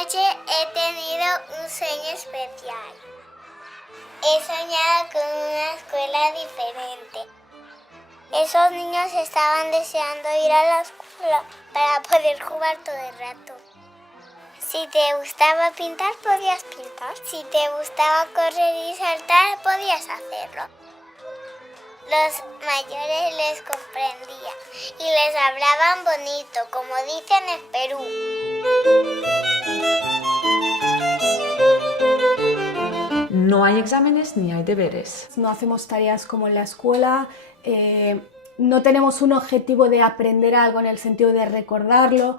noche he tenido un sueño especial. He soñado con una escuela diferente. Esos niños estaban deseando ir a la escuela para poder jugar todo el rato. Si te gustaba pintar, podías pintar. Si te gustaba correr y saltar, podías hacerlo. Los mayores les comprendían y les hablaban bonito, como dicen en Perú. No hay exámenes ni hay deberes. No hacemos tareas como en la escuela, no tenemos un objetivo de aprender algo en el sentido de recordarlo,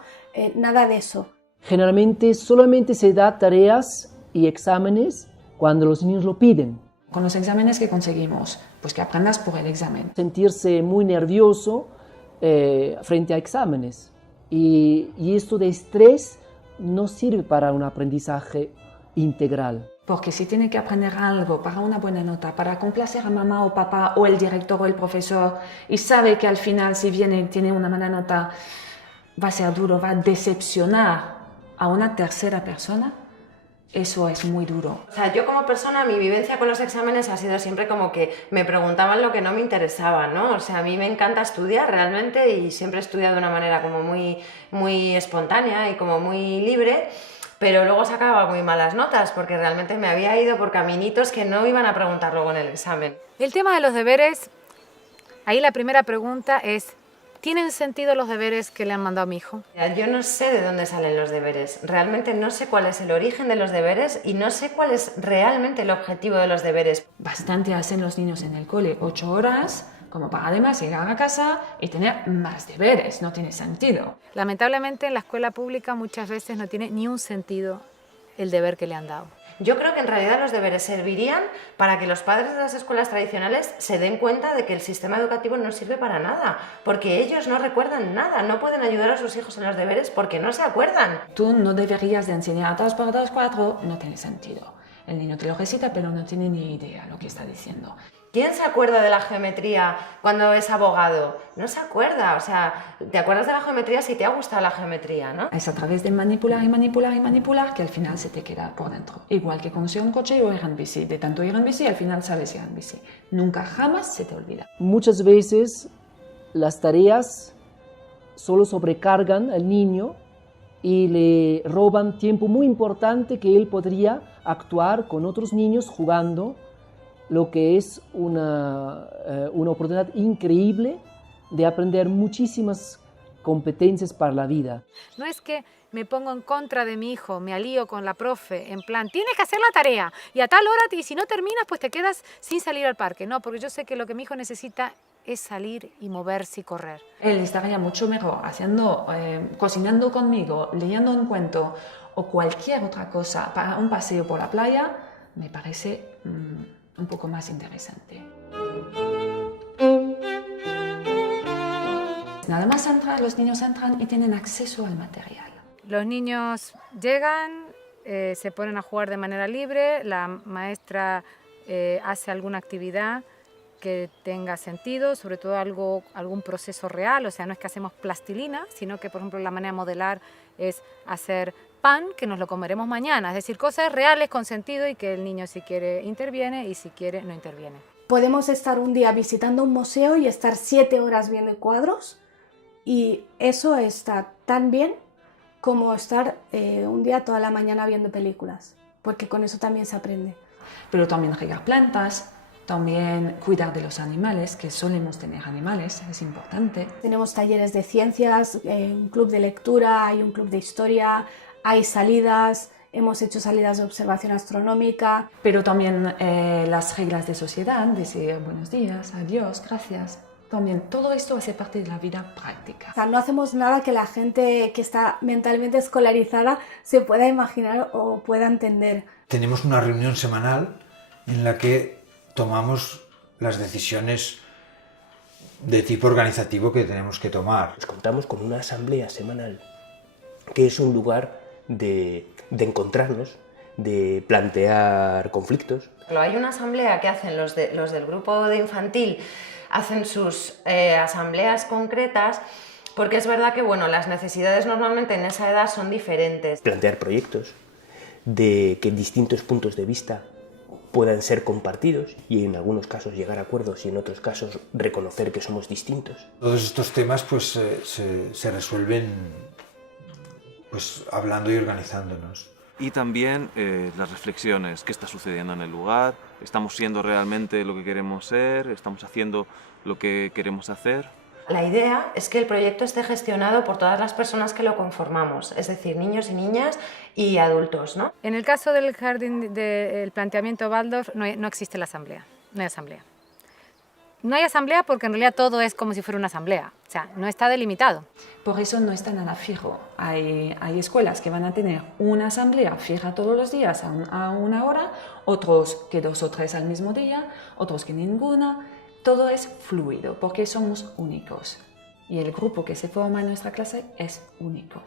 nada de eso. Generalmente solamente se da tareas y exámenes cuando los niños lo piden. Con los exámenes que conseguimos, pues que aprendas por el examen. Sentirse muy nervioso frente a exámenes. Y esto de estrés no sirve para un aprendizaje integral. Porque si tiene que aprender algo para una buena nota, para complacer a mamá o papá o el director o el profesor, y sabe que al final si tiene una mala nota, va a ser duro, va a decepcionar a una tercera persona, eso es muy duro. O sea, yo como persona, mi vivencia con los exámenes ha sido siempre como que me preguntaban lo que no me interesaba, ¿no? O sea, a mí me encanta estudiar realmente y siempre he estudiado de una manera como muy espontánea y como muy libre, pero luego sacaba muy malas notas porque realmente me había ido por caminitos que no iban a preguntar luego en el examen. El tema de los deberes, ahí la primera pregunta es: ¿tienen sentido los deberes que le han mandado a mi hijo? Yo no sé de dónde salen los deberes, realmente no sé cuál es el origen de los deberes y no sé cuál es realmente el objetivo de los deberes. Bastante hacen los niños en el cole, 8 horas, como para además llegar a casa y tener más deberes, no tiene sentido. Lamentablemente en la escuela pública muchas veces no tiene ni un sentido el deber que le han dado. Yo creo que en realidad los deberes servirían para que los padres de las escuelas tradicionales se den cuenta de que el sistema educativo no sirve para nada, porque ellos no recuerdan nada, no pueden ayudar a sus hijos en los deberes porque no se acuerdan. Tú no deberías de enseñar 2 por 2, 4, no tiene sentido. El niño te lo recita pero no tiene ni idea lo que está diciendo. ¿Quién se acuerda de la geometría cuando es abogado? No se acuerda, o sea, te acuerdas de la geometría si te ha gustado la geometría, ¿no? Es a través de manipular y manipular y manipular que al final se te queda por dentro. Igual que conducir un coche o ir en bici. De tanto ir en bici, al final sabes ir en bici. Nunca jamás se te olvida. Muchas veces las tareas solo sobrecargan al niño y le roban tiempo muy importante que él podría actuar con otros niños jugando, lo que es una oportunidad increíble de aprender muchísimas competencias para la vida. No es que me pongo en contra de mi hijo, me alío con la profe, en plan, tienes que hacer la tarea y a tal hora, y si no terminas, pues te quedas sin salir al parque. No, porque yo sé que lo que mi hijo necesita es salir y moverse y correr. Él estaría mucho mejor cocinando conmigo, leyendo un cuento o cualquier otra cosa para un paseo por la playa, me parece un poco más interesante. Nada más entrar, los niños entran y tienen acceso al material. Los niños llegan, se ponen a jugar de manera libre, la maestra hace alguna actividad que tenga sentido, sobre todo algún proceso real, o sea, no es que hacemos plastilina, sino que, por ejemplo, la manera de modelar es hacer pan que nos lo comeremos mañana, es decir, cosas reales con sentido y que el niño si quiere interviene y si quiere no interviene. Podemos estar un día visitando un museo y estar 7 horas viendo cuadros y eso está tan bien como estar un día toda la mañana viendo películas, porque con eso también se aprende. Pero también regar plantas, también cuidar de los animales, que solemos tener animales, es importante. Tenemos talleres de ciencias, un club de lectura, hay un club de historia, hay salidas, hemos hecho salidas de observación astronómica. Pero también las reglas de sociedad, decir buenos días, adiós, gracias. También todo esto hace parte de la vida práctica. O sea, no hacemos nada que la gente que está mentalmente escolarizada se pueda imaginar o pueda entender. Tenemos una reunión semanal en la que tomamos las decisiones de tipo organizativo que tenemos que tomar. Contamos con una asamblea semanal, que es un lugar de encontrarnos, de plantear conflictos. Hay una asamblea que hacen los del grupo de infantil, hacen sus asambleas concretas Porque es verdad que, bueno, las necesidades normalmente en esa edad son diferentes. Plantear proyectos de que distintos puntos de vista puedan ser compartidos y en algunos casos llegar a acuerdos y en otros casos reconocer que somos distintos. Todos estos temas pues se resuelven pues hablando y organizándonos. Y también las reflexiones, qué está sucediendo en el lugar, estamos siendo realmente lo que queremos ser, estamos haciendo lo que queremos hacer. La idea es que el proyecto esté gestionado por todas las personas que lo conformamos, es decir, niños y niñas y adultos, ¿no? En el caso del jardín del planteamiento Waldorf no existe la asamblea, no hay asamblea. No hay asamblea porque en realidad todo es como si fuera una asamblea, o sea, no está delimitado. Por eso no está nada fijo. Hay escuelas que van a tener una asamblea fija todos los días a una hora, otros que 2 o 3 al mismo día, otros que ninguna. Todo es fluido porque somos únicos y el grupo que se forma en nuestra clase es único.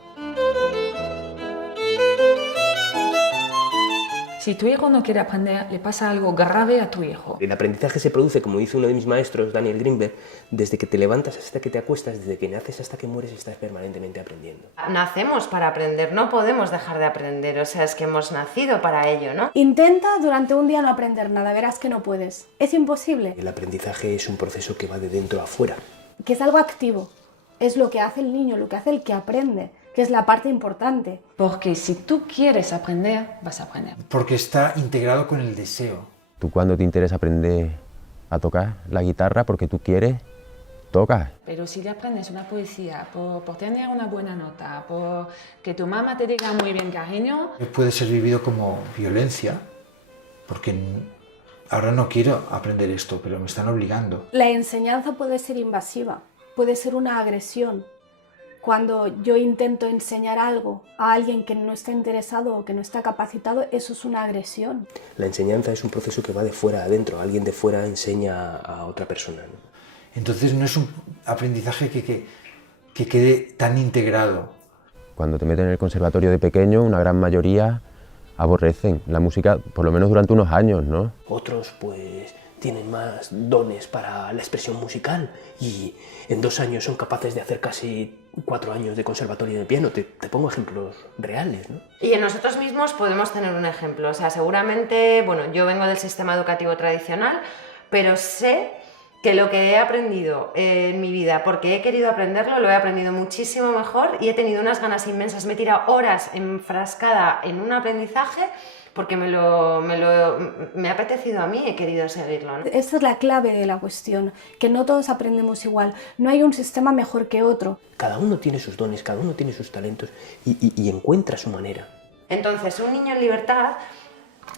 Si tu hijo no quiere aprender, le pasa algo grave a tu hijo. El aprendizaje se produce, como dice uno de mis maestros, Daniel Greenberg, desde que te levantas hasta que te acuestas, desde que naces hasta que mueres, estás permanentemente aprendiendo. Nacemos para aprender, no podemos dejar de aprender, o sea, es que hemos nacido para ello, ¿no? Intenta durante un día no aprender nada, verás que no puedes. Es imposible. El aprendizaje es un proceso que va de dentro a fuera. Que es algo activo. Es lo que hace el niño, lo que hace el que aprende, que es la parte importante. Porque si tú quieres aprender, vas a aprender. Porque está integrado con el deseo. Tú cuando te interesa aprender a tocar la guitarra porque tú quieres, tocas. Pero si le aprendes una poesía por tener una buena nota, por que tu mamá te diga muy bien cariño... Puede ser vivido como violencia, porque ahora no quiero aprender esto, pero me están obligando. La enseñanza puede ser invasiva, puede ser una agresión. Cuando yo intento enseñar algo a alguien que no está interesado o que no está capacitado, eso es una agresión. La enseñanza es un proceso que va de fuera a adentro. Alguien de fuera enseña a otra persona, ¿no? Entonces no es un aprendizaje que quede tan integrado. Cuando te meten en el conservatorio de pequeño, una gran mayoría aborrecen la música, por lo menos durante unos años, ¿no? Otros, pues, tienen más dones para la expresión musical y en 2 años son capaces de hacer casi 4 años de conservatorio de piano. Te pongo ejemplos reales, ¿no? Y en nosotros mismos podemos tener un ejemplo, o sea, seguramente, bueno, yo vengo del sistema educativo tradicional, pero sé que lo que he aprendido en mi vida, porque he querido aprenderlo, lo he aprendido muchísimo mejor y he tenido unas ganas inmensas. Me he tirado horas enfrascada en un aprendizaje porque me ha apetecido a mí, he querido seguirlo, ¿no? Esta es la clave de la cuestión, que no todos aprendemos igual, no hay un sistema mejor que otro. Cada uno tiene sus dones, cada uno tiene sus talentos y encuentra su manera. Entonces, un niño en libertad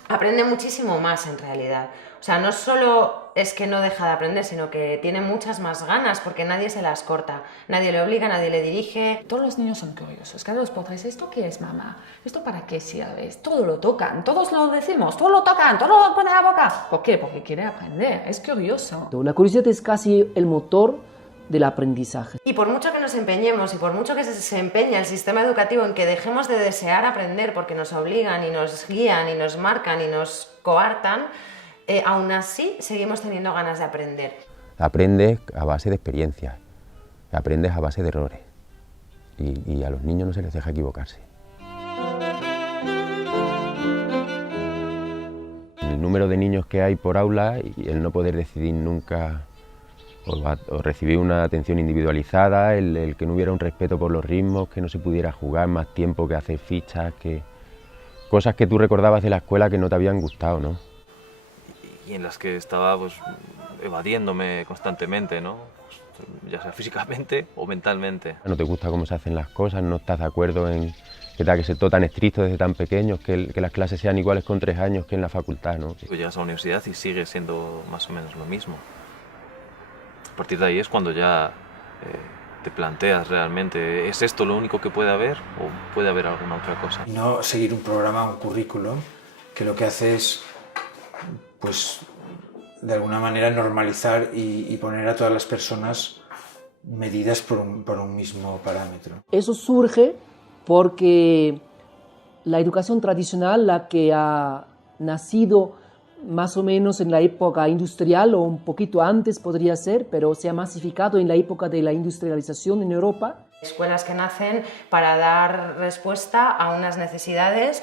aprende muchísimo más en realidad. O sea, no solo es que no deja de aprender, sino que tiene muchas más ganas porque nadie se las corta, nadie le obliga, nadie le dirige. Todos los niños son curiosos, cada 2 por 3, ¿esto qué es, mamá? ¿Esto para qué sirve? Todo lo tocan, todos lo decimos, todos lo tocan, todos lo ponen a la boca. ¿Por qué? Porque quiere aprender, es curioso. La curiosidad es casi el motor del aprendizaje. Y por mucho que nos empeñemos y por mucho que se empeñe el sistema educativo en que dejemos de desear aprender porque nos obligan y nos guían y nos marcan y nos coartan, aún así seguimos teniendo ganas de aprender. Aprendes a base de experiencias, aprendes a base de errores y a los niños no se les deja equivocarse. El número de niños que hay por aula y el no poder decidir nunca o recibir una atención individualizada, el que no hubiera un respeto por los ritmos, que no se pudiera jugar más tiempo que hacer fichas, que cosas que tú recordabas de la escuela que no te habían gustado, ¿no? Y en las que estaba pues, evadiéndome constantemente, ¿no? Pues, ya sea físicamente o mentalmente. No te gusta cómo se hacen las cosas, no estás de acuerdo en que tenga que ser todo tan estricto desde tan pequeños, que las clases sean iguales con 3 años que en la facultad, ¿no? Pues llegas a la universidad y sigue siendo más o menos lo mismo. A partir de ahí es cuando ya te planteas realmente, ¿es esto lo único que puede haber o puede haber alguna otra cosa? Y no seguir un programa, un currículum, que lo que hace es, pues, de alguna manera normalizar y poner a todas las personas medidas por un mismo parámetro. Eso surge porque la educación tradicional, la que ha nacido más o menos en la época industrial o un poquito antes podría ser, pero se ha masificado en la época de la industrialización en Europa. Escuelas que nacen para dar respuesta a unas necesidades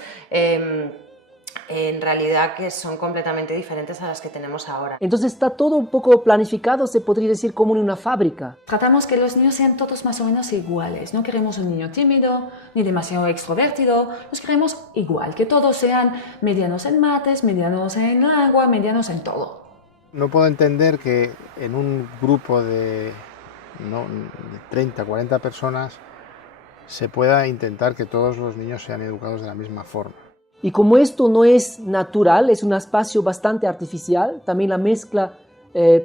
en realidad que son completamente diferentes a las que tenemos ahora. Entonces está todo un poco planificado, se podría decir, como en una fábrica. Tratamos que los niños sean todos más o menos iguales. No queremos un niño tímido ni demasiado extrovertido. Los queremos igual, que todos sean medianos en mates, medianos en agua, medianos en todo. No puedo entender que en un grupo de 30, 40 personas se pueda intentar que todos los niños sean educados de la misma forma. Y como esto no es natural, es un espacio bastante artificial, también la mezcla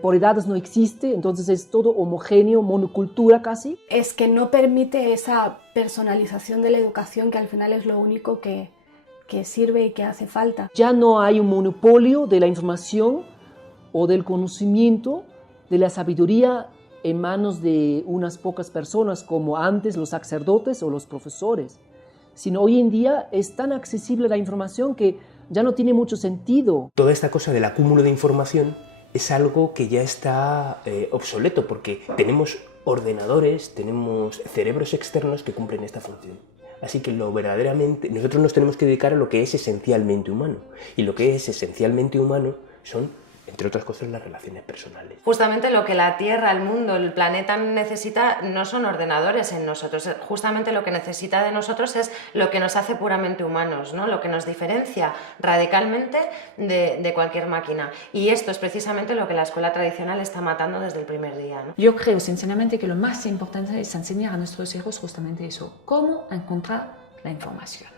por edades no existe, entonces es todo homogéneo, monocultura casi. Es que no permite esa personalización de la educación que al final es lo único que sirve y que hace falta. Ya no hay un monopolio de la información o del conocimiento, de la sabiduría en manos de unas pocas personas como antes los sacerdotes o los profesores, sino hoy en día es tan accesible la información que ya no tiene mucho sentido. Toda esta cosa del acúmulo de información es algo que ya está obsoleto, porque tenemos ordenadores, tenemos cerebros externos que cumplen esta función. Así que nosotros nos tenemos que dedicar a lo que es esencialmente humano, y lo que es esencialmente humano son, entre otras cosas, las relaciones personales. Justamente lo que la Tierra, el mundo, el planeta necesita no son ordenadores en nosotros, justamente lo que necesita de nosotros es lo que nos hace puramente humanos, ¿no? Lo que nos diferencia radicalmente de cualquier máquina. Y esto es precisamente lo que la escuela tradicional está matando desde el primer día, ¿no? Yo creo sinceramente que lo más importante es enseñar a nuestros hijos justamente eso, cómo encontrar la información.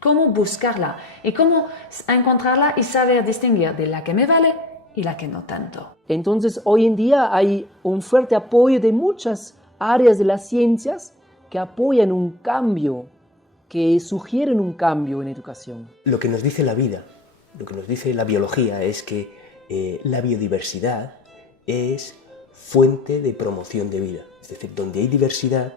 Cómo buscarla y cómo encontrarla y saber distinguir de la que me vale y la que no tanto. Entonces, hoy en día hay un fuerte apoyo de muchas áreas de las ciencias que apoyan un cambio, que sugieren un cambio en educación. Lo que nos dice la vida, lo que nos dice la biología es que la biodiversidad es fuente de promoción de vida. Es decir, donde hay diversidad,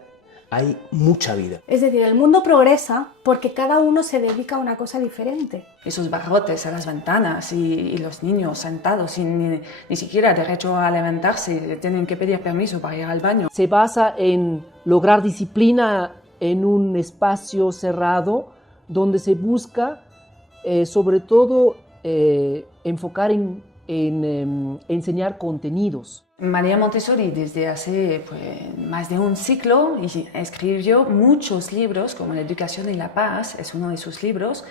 hay mucha vida. Es decir, el mundo progresa porque cada uno se dedica a una cosa diferente. Esos barrotes a las ventanas y los niños sentados sin ni siquiera derecho a levantarse, tienen que pedir permiso para ir al baño. Se basa en lograr disciplina en un espacio cerrado donde se busca sobre todo enfocar en enseñar contenidos. María Montessori desde hace más de un siglo escribió muchos libros, como La educación y la paz, es uno de sus libros,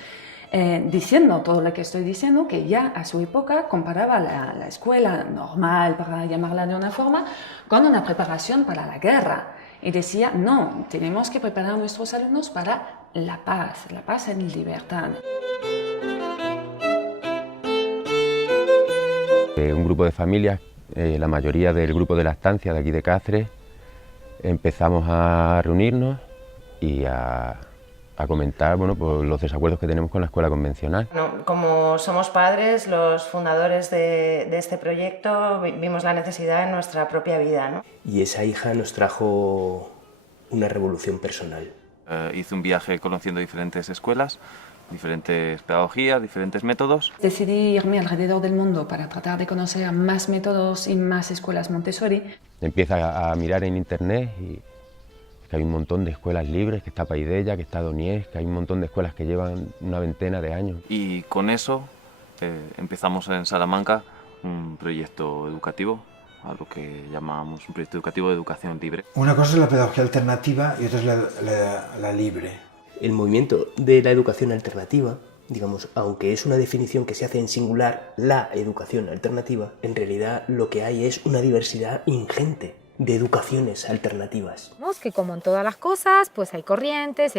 diciendo todo lo que estoy diciendo, que ya a su época comparaba la escuela normal, para llamarla de una forma, con una preparación para la guerra. Y decía, no, tenemos que preparar a nuestros alumnos para la paz en libertad. Un grupo de familias, la mayoría del grupo de la estancia de aquí de Cáceres, empezamos a reunirnos y a comentar pues, los desacuerdos que tenemos con la escuela convencional. No, como somos padres, los fundadores de este proyecto, vimos la necesidad en nuestra propia vida, ¿no? Y esa hija nos trajo una revolución personal. Hice un viaje conociendo diferentes escuelas, diferentes pedagogías, diferentes métodos. Decidí irme alrededor del mundo para tratar de conocer más métodos y más escuelas Montessori. Empieza a mirar en internet y que hay un montón de escuelas libres, que está Paidella, que está Doniés, que hay un montón de escuelas que llevan una veintena de años. Y con eso empezamos en Salamanca un proyecto educativo, a lo que llamamos un proyecto educativo de educación libre. Una cosa es la pedagogía alternativa y otra es la libre. El movimiento de la educación alternativa, digamos, aunque es una definición que se hace en singular, la educación alternativa, en realidad lo que hay es una diversidad ingente de educaciones alternativas. Que como en todas las cosas, pues hay corrientes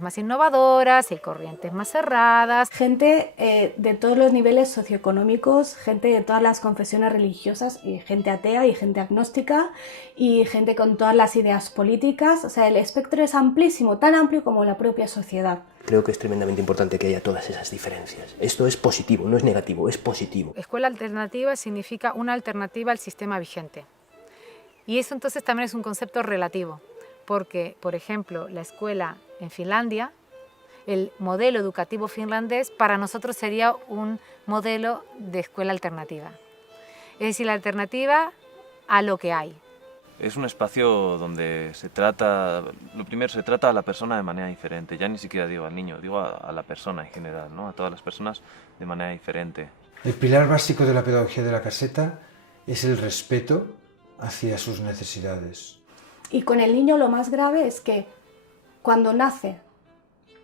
más innovadoras, hay corrientes más cerradas. Gente de todos los niveles socioeconómicos, gente de todas las confesiones religiosas, y gente atea y gente agnóstica, y gente con todas las ideas políticas. O sea, el espectro es amplísimo, tan amplio como la propia sociedad. Creo que es tremendamente importante que haya todas esas diferencias. Esto es positivo, no es negativo, es positivo. Escuela alternativa significa una alternativa al sistema vigente. Y eso entonces también es un concepto relativo, porque, por ejemplo, la escuela en Finlandia el modelo educativo finlandés para nosotros sería un modelo de escuela alternativa. Es decir, la alternativa a lo que hay. Es un espacio donde se trata, lo primero, se trata a la persona de manera diferente, ya ni siquiera digo al niño, digo a la persona en general, ¿no? A todas las personas de manera diferente. El pilar básico de la pedagogía de la caseta es el respeto hacia sus necesidades. Y con el niño lo más grave es que cuando nace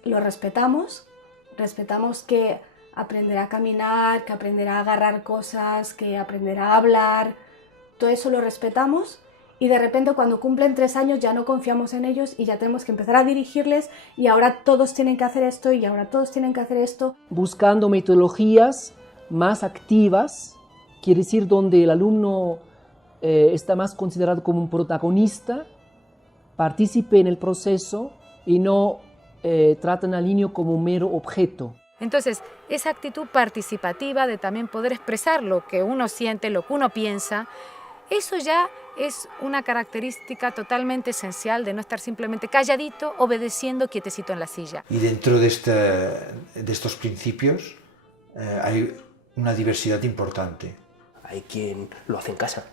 lo respetamos que aprenderá a caminar, que aprenderá a agarrar cosas, que aprenderá a hablar, todo eso lo respetamos y de repente cuando cumplen 3 años ya no confiamos en ellos y ya tenemos que empezar a dirigirles y ahora todos tienen que hacer esto y ahora todos tienen que hacer esto. Buscando metodologías más activas, quiere decir donde el alumno está más considerado como un protagonista, participe en el proceso y no tratan al niño como un mero objeto. Entonces, esa actitud participativa de también poder expresar lo que uno siente, lo que uno piensa, eso ya es una característica totalmente esencial de no estar simplemente calladito, obedeciendo, quietecito en la silla. Y dentro de estos principios hay una diversidad importante. Hay quien lo hace en casa.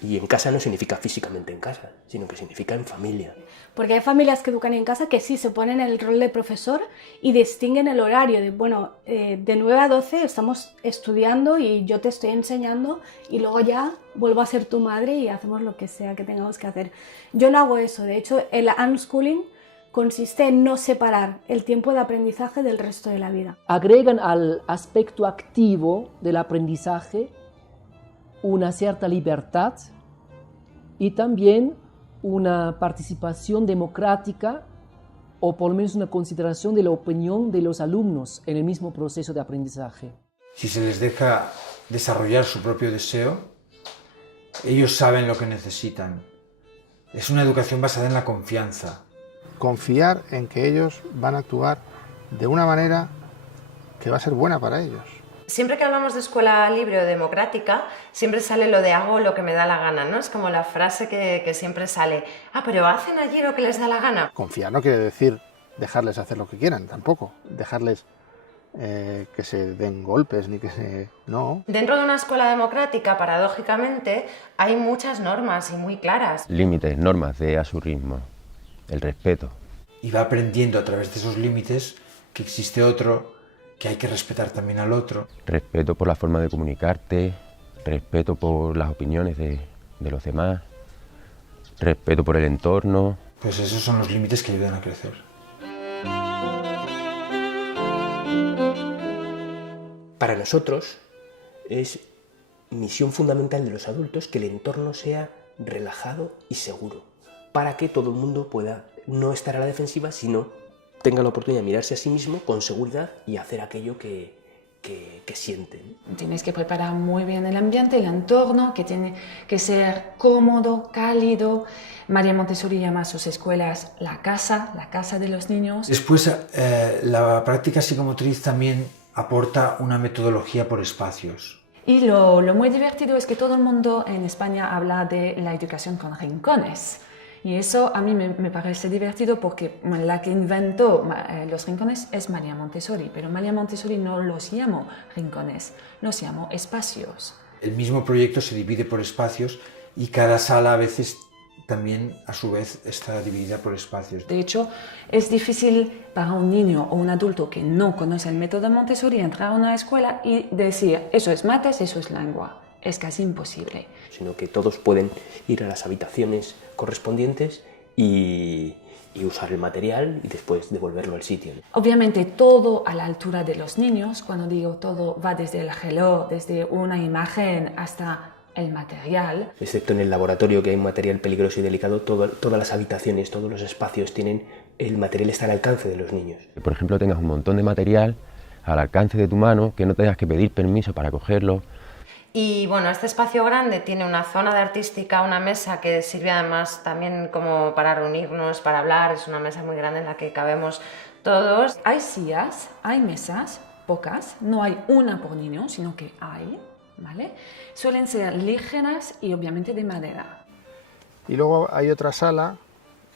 Y en casa no significa físicamente en casa, sino que significa en familia. Porque hay familias que educan en casa que sí se ponen en el rol de profesor y distinguen el horario de, bueno, de 9 a 12 estamos estudiando y yo te estoy enseñando y luego ya vuelvo a ser tu madre y hacemos lo que sea que tengamos que hacer. Yo no hago eso, de hecho el unschooling consiste en no separar el tiempo de aprendizaje del resto de la vida. Agregan al aspecto activo del aprendizaje una cierta libertad y también una participación democrática o por lo menos una consideración de la opinión de los alumnos en el mismo proceso de aprendizaje. Si se les deja desarrollar su propio deseo, ellos saben lo que necesitan. Es una educación basada en la confianza. Confiar en que ellos van a actuar de una manera que va a ser buena para ellos. Siempre que hablamos de escuela libre o democrática, siempre sale lo de hago lo que me da la gana, ¿no? Es como la frase que siempre sale, pero hacen allí lo que les da la gana. Confiar no quiere decir dejarles hacer lo que quieran, tampoco. Dejarles que se den golpes, ni que se... no. Dentro de una escuela democrática, paradójicamente, hay muchas normas y muy claras. Límites, normas de a su ritmo, el respeto. Y va aprendiendo a través de esos límites que existe otro, que hay que respetar también al otro. Respeto por la forma de comunicarte, respeto por las opiniones de los demás, respeto por el entorno. Pues esos son los límites que ayudan a crecer. Para nosotros es misión fundamental de los adultos que el entorno sea relajado y seguro, para que todo el mundo pueda no estar a la defensiva, sino tenga la oportunidad de mirarse a sí mismo con seguridad y hacer aquello que sienten. Tienes que preparar muy bien el ambiente, el entorno, que tiene que ser cómodo, cálido. María Montessori llama a sus escuelas la casa de los niños. Después, la práctica psicomotriz también aporta una metodología por espacios. Y lo muy divertido es que todo el mundo en España habla de la educación con rincones. Y eso a mí me parece divertido porque la que inventó los rincones es María Montessori, pero María Montessori no los llamó rincones, los llamó espacios. El mismo proyecto se divide por espacios y cada sala a veces también a su vez está dividida por espacios. De hecho, es difícil para un niño o un adulto que no conoce el método Montessori entrar a una escuela y decir eso es mates, eso es lengua. Es casi imposible. Sino que todos pueden ir a las habitaciones correspondientes y usar el material y después devolverlo al sitio. Obviamente todo a la altura de los niños. Cuando digo todo va desde el reloj, desde una imagen hasta el material. Excepto en el laboratorio, que hay material peligroso y delicado, todas las habitaciones, todos los espacios tienen el material está al alcance de los niños. Que, por ejemplo, tengas un montón de material al alcance de tu mano, que no tengas que pedir permiso para cogerlo. Y bueno, este espacio grande tiene una zona de artística, una mesa que sirve además también como para reunirnos, para hablar. Es una mesa muy grande en la que cabemos todos. Hay sillas, hay mesas, pocas, no hay una por niño, sino que hay, ¿vale? Suelen ser ligeras y obviamente de madera. Y luego hay otra sala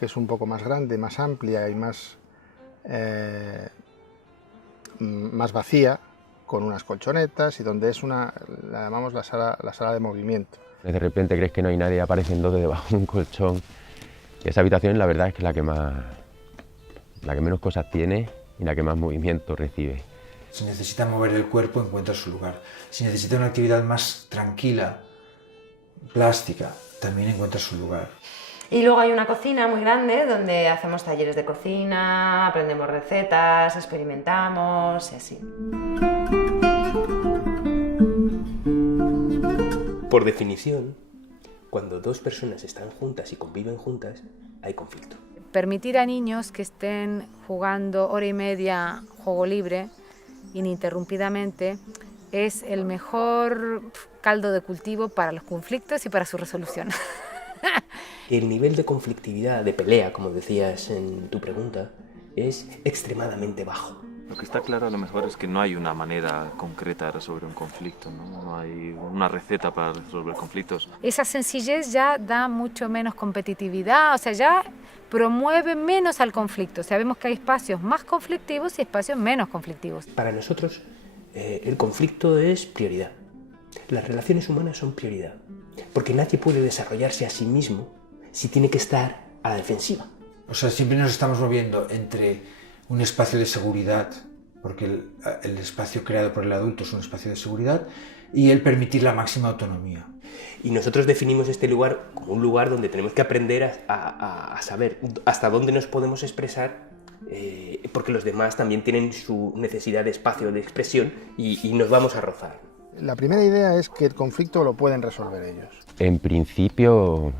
que es un poco más grande, más amplia y más más vacía, con unas colchonetas y donde es la llamamos la sala de movimiento. De repente crees que no hay nadie, aparecen dos debajo de un colchón. Y esa habitación la verdad es que la que menos cosas tiene y la que más movimiento recibe. Si necesita mover el cuerpo, encuentra su lugar. Si necesita una actividad más tranquila, plástica, también encuentra su lugar. Y luego hay una cocina muy grande donde hacemos talleres de cocina, aprendemos recetas, experimentamos y así. Por definición, cuando dos personas están juntas y conviven juntas, hay conflicto. Permitir a niños que estén jugando hora y media juego libre, ininterrumpidamente, es el mejor caldo de cultivo para los conflictos y para su resolución. El nivel de conflictividad, de pelea, como decías en tu pregunta, es extremadamente bajo. Lo que está claro a lo mejor es que no hay una manera concreta de resolver un conflicto, no hay una receta para resolver conflictos. Esa sencillez ya da mucho menos competitividad, o sea, ya promueve menos al conflicto. Sabemos que hay espacios más conflictivos y espacios menos conflictivos. Para nosotros, el conflicto es prioridad. Las relaciones humanas son prioridad, porque nadie puede desarrollarse a sí mismo si tiene que estar a la defensiva. O sea, siempre nos estamos moviendo entre un espacio de seguridad, porque el espacio creado por el adulto es un espacio de seguridad, y el permitir la máxima autonomía. Y nosotros definimos este lugar como un lugar donde tenemos que aprender a saber hasta dónde nos podemos expresar, porque los demás también tienen su necesidad de espacio de expresión y nos vamos a rozar. La primera idea es que el conflicto lo pueden resolver ellos. En principio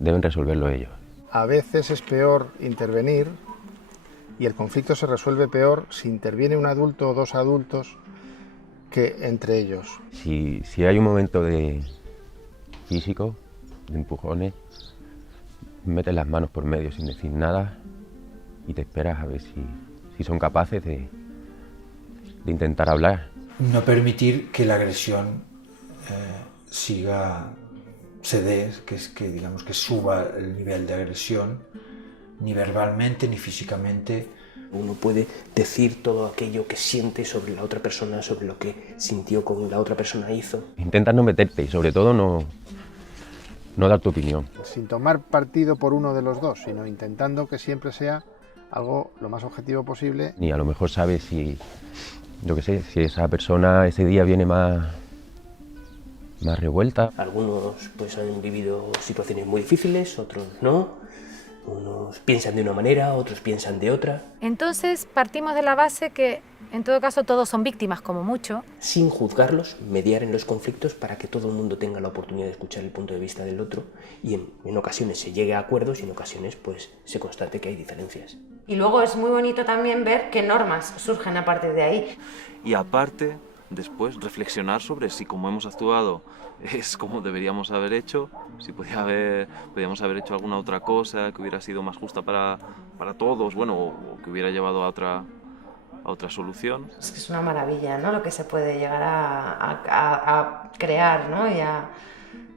deben resolverlo ellos. A veces es peor intervenir y el conflicto se resuelve peor si interviene un adulto o dos adultos que entre ellos. Si hay un momento de físico, de empujones, metes las manos por medio sin decir nada y te esperas a ver si son capaces de intentar hablar. No permitir que la agresión se dé, que suba el nivel de agresión, ni verbalmente ni físicamente. Uno puede decir todo aquello que siente sobre la otra persona, sobre lo que sintió con la otra persona hizo. Intentas no meterte y sobre todo no dar tu opinión. Sin tomar partido por uno de los dos, sino intentando que siempre sea algo lo más objetivo posible. Ni a lo mejor sabes si esa persona ese día viene más revuelta. Algunos pues han vivido situaciones muy difíciles, otros no. Unos piensan de una manera, otros piensan de otra. Entonces partimos de la base que en todo caso todos son víctimas como mucho. Sin juzgarlos, mediar en los conflictos para que todo el mundo tenga la oportunidad de escuchar el punto de vista del otro y en ocasiones se llegue a acuerdos y en ocasiones pues se constate que hay diferencias. Y luego es muy bonito también ver qué normas surgen a partir de ahí. Y aparte, después reflexionar sobre si como hemos actuado es como deberíamos haber hecho, si podíamos haber hecho alguna otra cosa que hubiera sido más justa para todos, o que hubiera llevado a otra solución. Es que es una maravilla, ¿no? Lo que se puede llegar a crear, ¿no?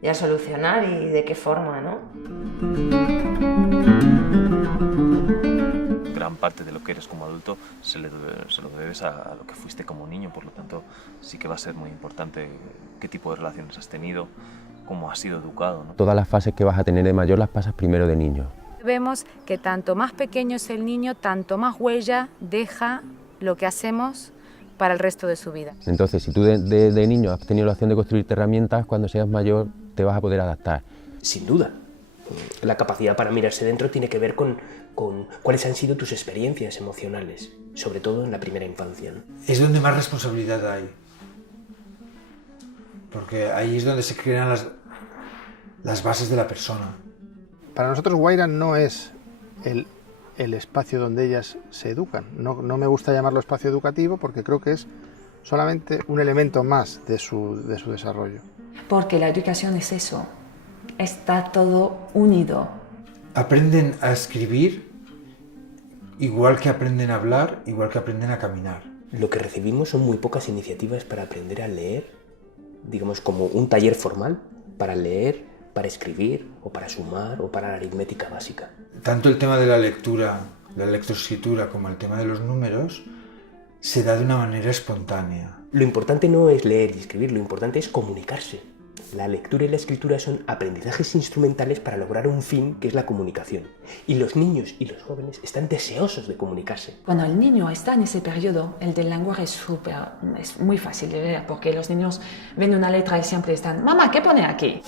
y a solucionar y de qué forma, ¿no? Gran parte de lo que eres como adulto se lo debes a lo que fuiste como niño, por lo tanto sí que va a ser muy importante qué tipo de relaciones has tenido, cómo has sido educado, ¿no? Todas las fases que vas a tener de mayor las pasas primero de niño. Vemos que tanto más pequeño es el niño, tanto más huella deja lo que hacemos para el resto de su vida. Entonces, si tú de niño has tenido la opción de construirte herramientas, cuando seas mayor te vas a poder adaptar. Sin duda. La capacidad para mirarse dentro tiene que ver con cuáles han sido tus experiencias emocionales, sobre todo en la primera infancia, ¿no? Es donde más responsabilidad hay, porque ahí es donde se crean las bases de la persona. Para nosotros Guaira no es el espacio donde ellas se educan. No me gusta llamarlo espacio educativo porque creo que es solamente un elemento más de su desarrollo. Porque la educación es eso, está todo unido. Aprenden a escribir igual que aprenden a hablar, igual que aprenden a caminar. Lo que recibimos son muy pocas iniciativas para aprender a leer, digamos como un taller formal para leer, para escribir o para sumar o para la aritmética básica. Tanto el tema de la lectura la lectoescritura como el tema de los números, se da de una manera espontánea. Lo importante no es leer y escribir, lo importante es comunicarse. La lectura y la escritura son aprendizajes instrumentales para lograr un fin que es la comunicación. Y los niños y los jóvenes están deseosos de comunicarse. Cuando el niño está en ese periodo, el del lenguaje es muy fácil de ver, porque los niños ven una letra y siempre están, mamá, ¿qué pone aquí?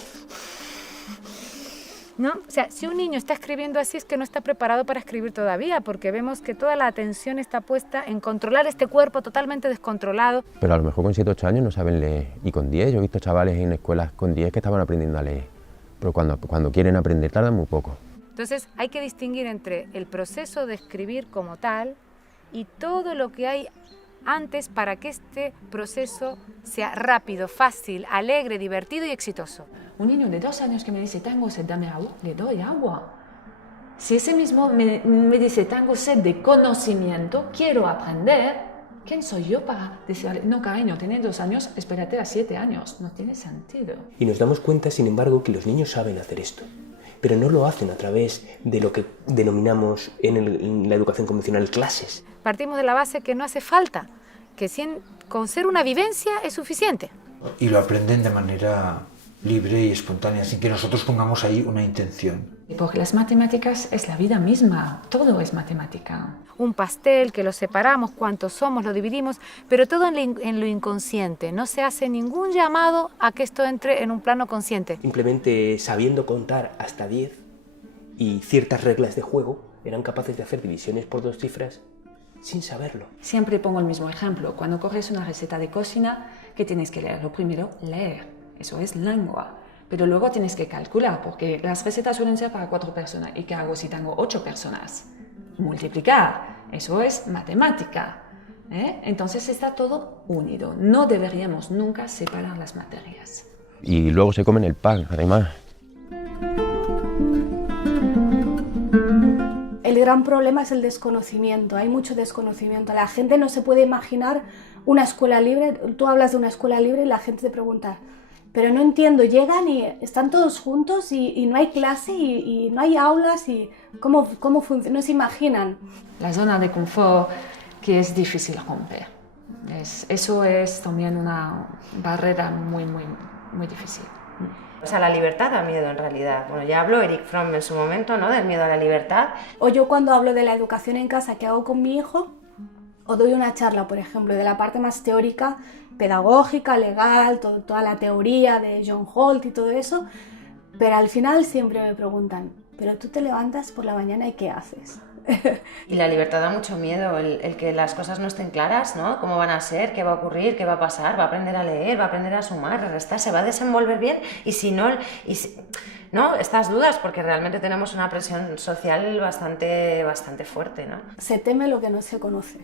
¿No? O sea, si un niño está escribiendo así es que no está preparado para escribir todavía, porque vemos que toda la atención está puesta en controlar este cuerpo totalmente descontrolado. Pero a lo mejor con 7 o 8 años no saben leer. Y con 10, yo he visto chavales en escuelas con 10 que estaban aprendiendo a leer. Pero cuando quieren aprender tardan muy poco. Entonces hay que distinguir entre el proceso de escribir como tal y todo lo que hay antes para que este proceso sea rápido, fácil, alegre, divertido y exitoso. Un niño de 2 años que me dice, tengo sed, dame agua, le doy agua. Si ese mismo me dice, tengo sed de conocimiento, quiero aprender, ¿quién soy yo para decirle, no cariño, tienes 2 años, espérate a 7 años? No tiene sentido. Y nos damos cuenta, sin embargo, que los niños saben hacer esto, pero no lo hacen a través de lo que denominamos en la educación convencional clases. Partimos de la base que no hace falta, que con ser una vivencia es suficiente. Y lo aprenden de manera libre y espontánea, sin que nosotros pongamos ahí una intención. Porque las matemáticas es la vida misma, todo es matemática. Un pastel que lo separamos, cuántos somos, lo dividimos, pero todo en lo inconsciente. No se hace ningún llamado a que esto entre en un plano consciente. Simplemente sabiendo contar hasta 10 y ciertas reglas de juego, eran capaces de hacer divisiones por 2 cifras sin saberlo. Siempre pongo el mismo ejemplo. Cuando coges una receta de cocina, ¿qué tienes que leer? Lo primero, leer. Eso es lengua. Pero luego tienes que calcular, porque las recetas suelen ser para 4 personas. ¿Y qué hago si tengo 8 personas? Multiplicar. Eso es matemática. Entonces está todo unido. No deberíamos nunca separar las materias. Y luego se comen el pan, además. El gran problema es el desconocimiento, hay mucho desconocimiento. La gente no se puede imaginar una escuela libre. Tú hablas de una escuela libre y la gente te pregunta, pero no entiendo, llegan y están todos juntos y no hay clase y no hay aulas y ¿cómo funciona? No se imaginan. La zona de confort que es difícil romper. Eso es también una barrera muy, muy, muy difícil. O sea, la libertad da miedo en realidad. Bueno, ya habló Erich Fromm en su momento, ¿no?, del miedo a la libertad. O yo cuando hablo de la educación en casa que hago con mi hijo, o doy una charla, por ejemplo, de la parte más teórica, pedagógica, legal, toda la teoría de John Holt y todo eso, pero al final siempre me preguntan, ¿pero tú te levantas por la mañana y qué haces? Y la libertad da mucho miedo, el que las cosas no estén claras, ¿no? ¿Cómo van a ser? ¿Qué va a ocurrir? ¿Qué va a pasar? ¿Va a aprender a leer? ¿Va a aprender a sumar? ¿A restar? ¿Se va a desenvolver bien? Y si no... ¿no? Estas dudas, porque realmente tenemos una presión social bastante fuerte, ¿no? Se teme lo que no se conoce.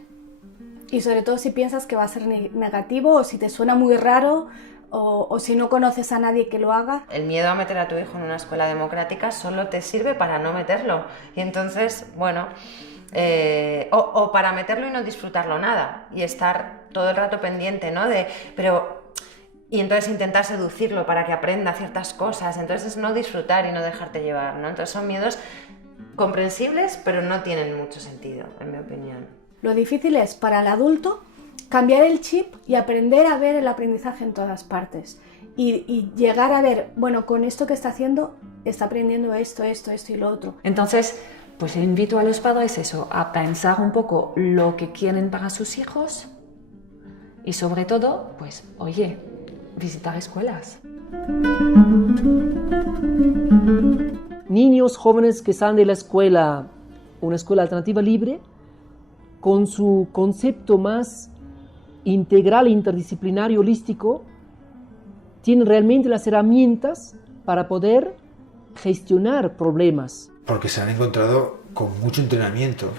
Y sobre todo si piensas que va a ser negativo o si te suena muy raro o si no conoces a nadie que lo haga. El miedo a meter a tu hijo en una escuela democrática solo te sirve para no meterlo. Y entonces, bueno, o para meterlo y no disfrutarlo nada. Y estar todo el rato pendiente, ¿no? Y entonces intentar seducirlo para que aprenda ciertas cosas. Entonces es no disfrutar y no dejarte llevar, ¿no? Entonces son miedos comprensibles, pero no tienen mucho sentido, en mi opinión. Lo difícil es para el adulto cambiar el chip y aprender a ver el aprendizaje en todas partes. Y llegar a ver, bueno, con esto que está haciendo, está aprendiendo esto y lo otro. Entonces, pues invito a los padres eso, a pensar un poco lo que quieren para sus hijos y sobre todo, pues, oye, visitar escuelas. Niños jóvenes que salen de la escuela, una escuela alternativa libre, con su concepto más integral, interdisciplinario, holístico, tienen realmente las herramientas para poder gestionar problemas. Porque se han encontrado con mucho entrenamiento,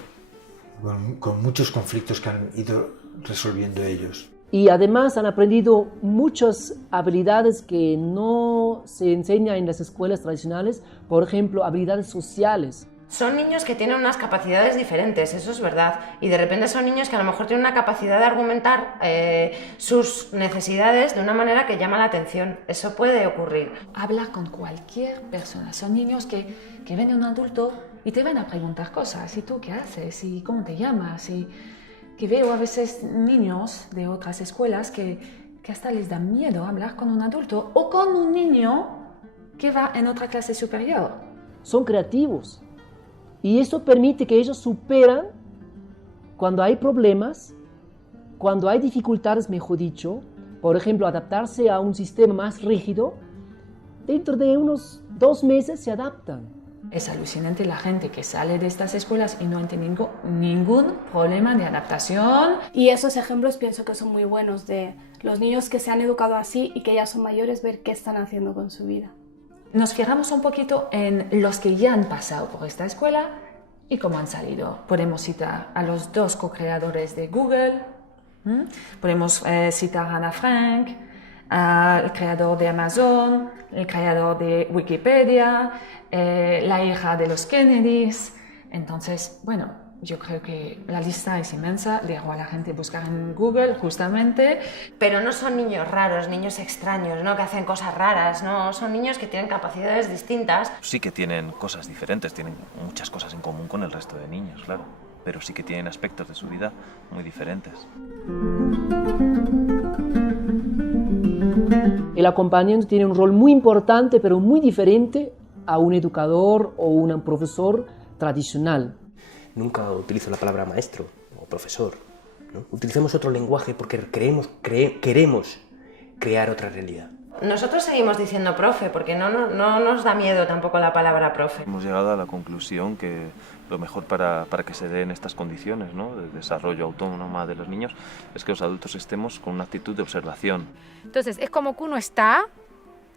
con muchos conflictos que han ido resolviendo ellos. Y además han aprendido muchas habilidades que no se enseñan en las escuelas tradicionales, por ejemplo, habilidades sociales. Son niños que tienen unas capacidades diferentes, eso es verdad, y de repente son niños que a lo mejor tienen una capacidad de argumentar sus necesidades de una manera que llama la atención. Eso puede ocurrir. Habla con cualquier persona. Son niños que ven a un adulto y te van a preguntar cosas, ¿y tú qué haces? ¿Y cómo te llamas? Y que veo a veces niños de otras escuelas que hasta les da miedo hablar con un adulto o con un niño que va en otra clase superior. Son creativos y eso permite que ellos superan cuando hay problemas, cuando hay dificultades, mejor dicho, por ejemplo, adaptarse a un sistema más rígido, dentro de unos 2 meses se adaptan. Es alucinante la gente que sale de estas escuelas y no tiene ningún problema de adaptación. Y esos ejemplos pienso que son muy buenos de los niños que se han educado así y que ya son mayores, ver qué están haciendo con su vida. Nos fijamos un poquito en los que ya han pasado por esta escuela y cómo han salido. Podemos citar a los 2 co-creadores de Google, podemos citar a Ana Frank, al creador de Amazon, el creador de Wikipedia, la hija de los Kennedys. Entonces, bueno, yo creo que la lista es inmensa. Le hago a la gente buscar en Google, justamente. Pero no son niños raros, niños extraños, ¿no? Que hacen cosas raras, ¿no? Son niños que tienen capacidades distintas. Sí que tienen cosas diferentes, tienen muchas cosas en común con el resto de niños, claro. Pero sí que tienen aspectos de su vida muy diferentes. El acompañante tiene un rol muy importante, pero muy diferente a un educador o un profesor tradicional. Nunca utilizo la palabra maestro o profesor, ¿no? Utilicemos otro lenguaje porque queremos crear otra realidad. Nosotros seguimos diciendo profe, porque no nos da miedo tampoco la palabra profe. Hemos llegado a la conclusión que lo mejor para que se den estas condiciones, ¿no?, de desarrollo autónomo de los niños es que los adultos estemos con una actitud de observación. Entonces, es como que uno está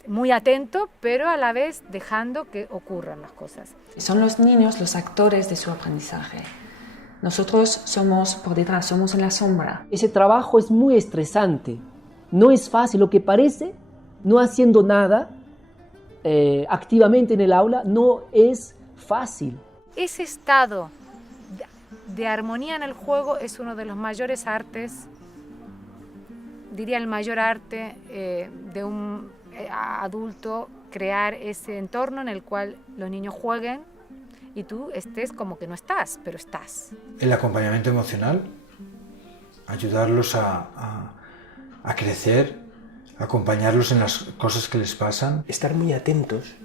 muy atento, pero a la vez dejando que ocurran las cosas. Son los niños los actores de su aprendizaje. Nosotros somos por detrás, somos en la sombra. Ese trabajo es muy estresante. No es fácil, lo que parece, no haciendo nada activamente en el aula, no es fácil. Ese estado de armonía en el juego es uno de los mayores artes, diría el mayor arte de un adulto, crear ese entorno en el cual los niños jueguen y tú estés como que no estás, pero estás. El acompañamiento emocional, ayudarlos a crecer, acompañarlos en las cosas que les pasan. Estar muy atentos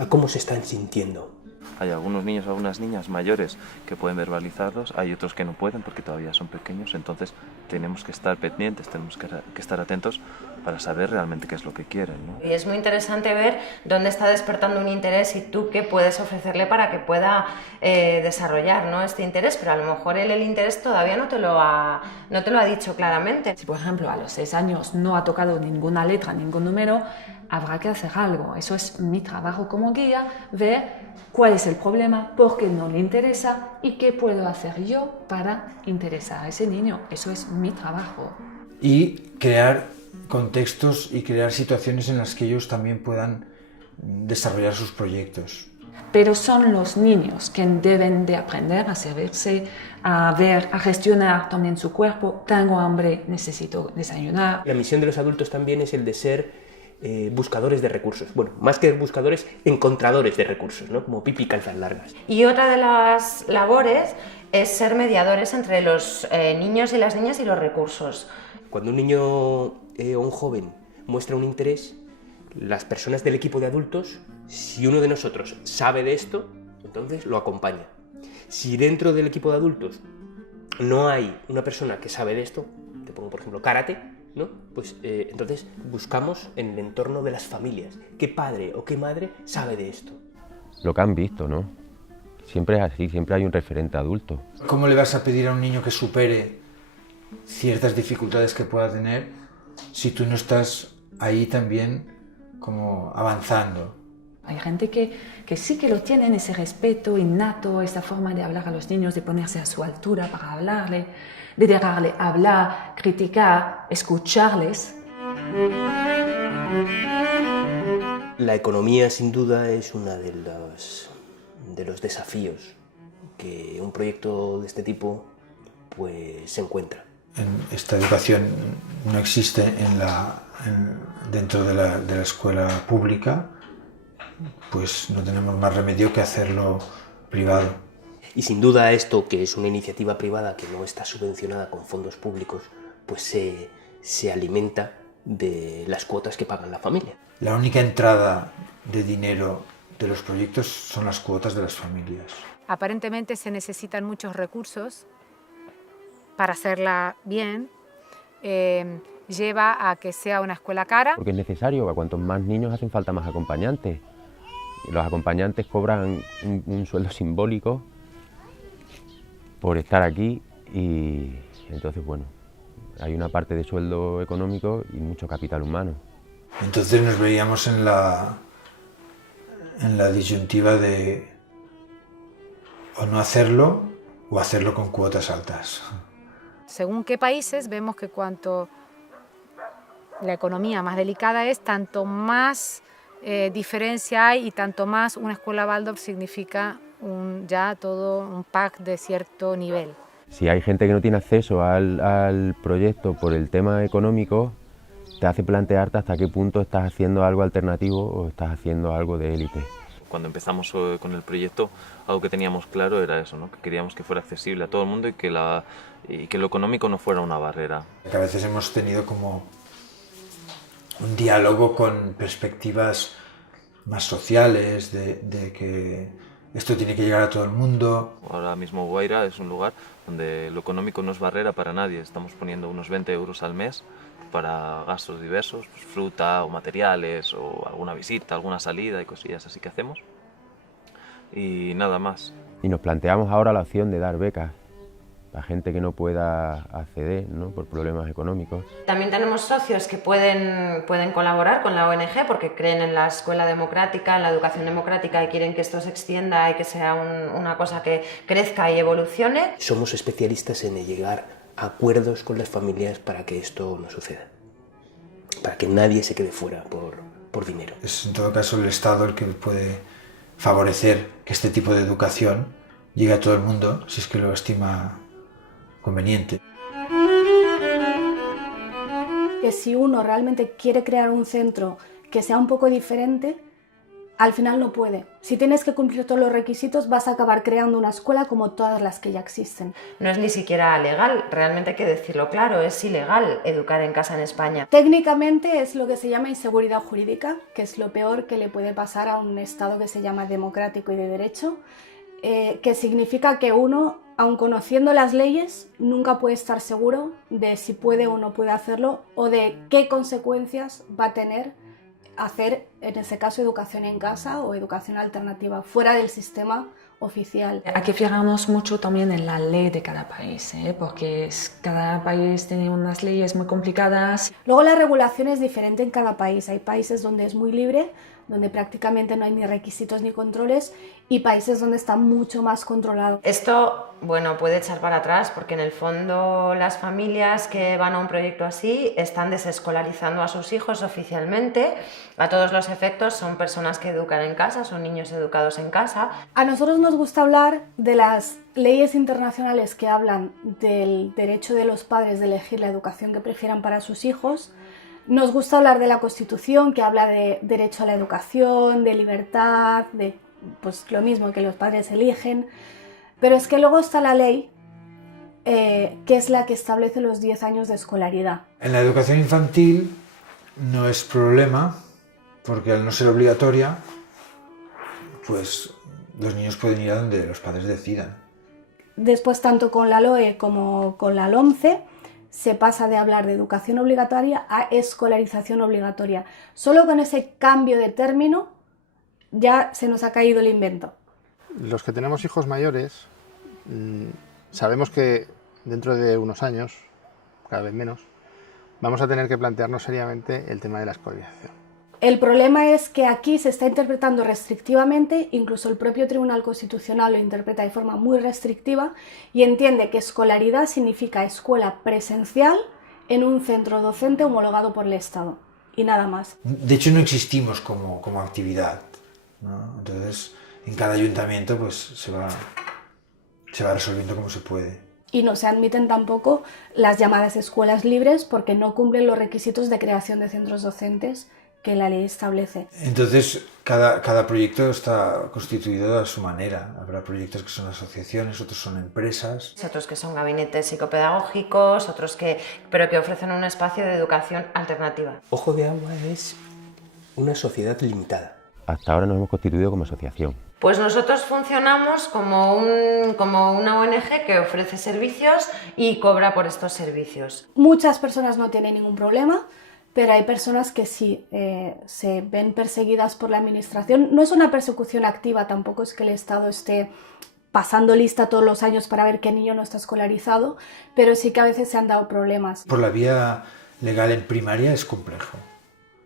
a cómo se están sintiendo. Hay algunos niños o algunas niñas mayores que pueden verbalizarlos, hay otros que no pueden porque todavía son pequeños, entonces tenemos que estar pendientes, tenemos que estar atentos para saber realmente qué es lo que quieren, ¿no? Y es muy interesante ver dónde está despertando un interés y tú qué puedes ofrecerle para que pueda desarrollar, ¿no?, este interés, pero a lo mejor él el interés todavía no te lo ha dicho claramente. Si, por ejemplo, a los 6 años no ha tocado ninguna letra, ningún número, habrá que hacer algo. Eso es mi trabajo como guía, ver cuál es el problema, por qué no le interesa y qué puedo hacer yo para interesar a ese niño. Eso es mi trabajo. Y crear contextos y crear situaciones en las que ellos también puedan desarrollar sus proyectos. Pero son los niños quienes deben de aprender a servirse, a ver, a gestionar también su cuerpo. Tengo hambre, necesito desayunar. La misión de los adultos también es el de ser buscadores de recursos. Bueno, más que buscadores, encontradores de recursos, ¿no? Como Pipi Calzas Largas. Y otra de las labores es ser mediadores entre los niños y las niñas y los recursos. Cuando un niño o un joven muestra un interés, las personas del equipo de adultos, si uno de nosotros sabe de esto, entonces lo acompaña. Si dentro del equipo de adultos no hay una persona que sabe de esto, te pongo por ejemplo karate, ¿no? Pues entonces buscamos en el entorno de las familias. ¿Qué padre o qué madre sabe de esto? Lo que han visto, ¿no? Siempre es así, siempre hay un referente adulto. ¿Cómo le vas a pedir a un niño que supere ciertas dificultades que pueda tener si tú no estás ahí también como avanzando? Hay gente que sí que lo tienen, ese respeto innato, esa forma de hablar a los niños, de ponerse a su altura para hablarle, de dejarle hablar, criticar, escucharles. La economía, sin duda, es uno de los desafíos que un proyecto de este tipo pues, se encuentra. Esta educación no existe dentro de la escuela pública, pues no tenemos más remedio que hacerlo privado. Y sin duda esto, que es una iniciativa privada que no está subvencionada con fondos públicos, pues se alimenta de las cuotas que pagan la familia. La única entrada de dinero de los proyectos son las cuotas de las familias. Aparentemente se necesitan muchos recursos para hacerla bien. Lleva a que sea una escuela cara. Porque es necesario, a cuantos más niños hacen falta más acompañantes. Y los acompañantes cobran un sueldo simbólico por estar aquí y entonces, bueno, hay una parte de sueldo económico y mucho capital humano. Entonces nos veíamos en la disyuntiva de o no hacerlo o hacerlo con cuotas altas. Según qué países, vemos que cuanto la economía más delicada es, tanto más diferencia hay y tanto más una escuela Waldorf significa ya todo un pack de cierto nivel. Si hay gente que no tiene acceso al proyecto por el tema económico, te hace plantearte hasta qué punto estás haciendo algo alternativo o estás haciendo algo de élite. Cuando empezamos con el proyecto, algo que teníamos claro era eso, ¿no? Que queríamos que fuera accesible a todo el mundo y que lo económico no fuera una barrera. Que a veces hemos tenido como un diálogo con perspectivas más sociales, de que esto tiene que llegar a todo el mundo. Ahora mismo Guaira es un lugar donde lo económico no es barrera para nadie. Estamos poniendo unos 20 euros al mes para gastos diversos, pues fruta o materiales o alguna visita, alguna salida y cosillas así que hacemos. Y nada más. Y nos planteamos ahora la opción de dar becas a gente que no pueda acceder, ¿no? Por problemas económicos. También tenemos socios que pueden colaborar con la ONG porque creen en la escuela democrática, en la educación democrática y quieren que esto se extienda y que sea una cosa que crezca y evolucione. Somos especialistas en llegar a acuerdos con las familias para que esto no suceda, para que nadie se quede fuera por dinero. Es en todo caso el Estado el que puede favorecer que este tipo de educación llegue a todo el mundo si es que lo estima conveniente. Que si uno realmente quiere crear un centro que sea un poco diferente, al final no puede. Si tienes que cumplir todos los requisitos, vas a acabar creando una escuela como todas las que ya existen. No es ni siquiera legal, realmente hay que decirlo claro, es ilegal educar en casa en España. Técnicamente es lo que se llama inseguridad jurídica, que es lo peor que le puede pasar a un Estado que se llama democrático y de derecho, que significa que uno, aun conociendo las leyes, nunca puede estar seguro de si puede o no puede hacerlo o de qué consecuencias va a tener hacer, en ese caso, educación en casa o educación alternativa, fuera del sistema oficial. Hay que fijarnos mucho también en la ley de cada país, porque cada país tiene unas leyes muy complicadas. Luego la regulación es diferente en cada país. Hay países donde es muy libre, donde prácticamente no hay ni requisitos ni controles, y países donde está mucho más controlado. Esto, bueno, puede echar para atrás porque en el fondo las familias que van a un proyecto así están desescolarizando a sus hijos oficialmente. A todos los efectos son personas que educan en casa, son niños educados en casa. A nosotros nos gusta hablar de las leyes internacionales que hablan del derecho de los padres de elegir la educación que prefieran para sus hijos. Nos gusta hablar de la Constitución, que habla de derecho a la educación, de libertad, de pues lo mismo que los padres eligen. Pero es que luego está la ley, que es la que establece los 10 años de escolaridad. En la educación infantil no es problema, porque al no ser obligatoria, pues los niños pueden ir a donde los padres decidan. Después, tanto con la LOE como con la LOMCE, se pasa de hablar de educación obligatoria a escolarización obligatoria. Solo con ese cambio de término ya se nos ha caído el invento. Los que tenemos hijos mayores sabemos que dentro de unos años, cada vez menos, vamos a tener que plantearnos seriamente el tema de la escolarización. El problema es que aquí se está interpretando restrictivamente, incluso el propio Tribunal Constitucional lo interpreta de forma muy restrictiva y entiende que escolaridad significa escuela presencial en un centro docente homologado por el Estado y nada más. De hecho no existimos como actividad, ¿no? Entonces en cada ayuntamiento pues se va resolviendo como se puede. Y no se admiten tampoco las llamadas escuelas libres porque no cumplen los requisitos de creación de centros docentes que la ley establece. Entonces, cada proyecto está constituido a su manera. Habrá proyectos que son asociaciones, otros son empresas. Otros que son gabinetes psicopedagógicos, pero que ofrecen un espacio de educación alternativa. Ojo de Agua es una sociedad limitada. Hasta ahora nos hemos constituido como asociación. Pues nosotros funcionamos como una ONG que ofrece servicios y cobra por estos servicios. Muchas personas no tienen ningún problema, pero hay personas que sí se ven perseguidas por la administración. No es una persecución activa, tampoco es que el Estado esté pasando lista todos los años para ver qué niño no está escolarizado, pero sí que a veces se han dado problemas. Por la vía legal en primaria es complejo.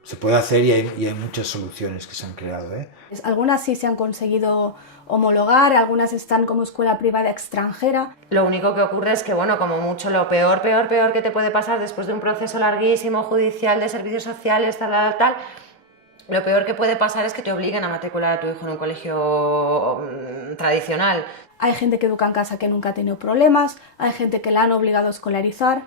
Se puede hacer y hay muchas soluciones que se han creado, ¿eh? Algunas sí se han conseguido homologar, algunas están como escuela privada extranjera. Lo único que ocurre es que, bueno, como mucho, lo peor que te puede pasar después de un proceso larguísimo judicial de servicios sociales, tal, lo peor que puede pasar es que te obliguen a matricular a tu hijo en un colegio tradicional. Hay gente que educa en casa que nunca ha tenido problemas, hay gente que la han obligado a escolarizar,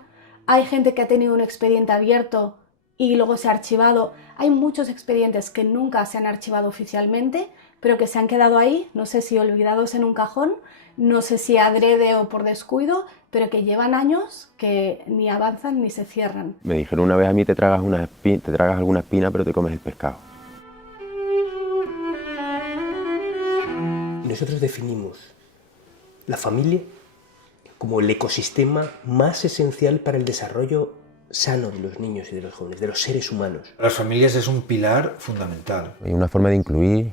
hay gente que ha tenido un expediente abierto y luego se ha archivado. Hay muchos expedientes que nunca se han archivado oficialmente, pero que se han quedado ahí, no sé si olvidados en un cajón, no sé si adrede o por descuido, pero que llevan años que ni avanzan ni se cierran. Me dijeron una vez a mí, te tragas alguna espina, pero te comes el pescado. Nosotros definimos la familia como el ecosistema más esencial para el desarrollo sano de los niños y de los jóvenes, de los seres humanos. Las familias es un pilar fundamental. Hay una forma de incluir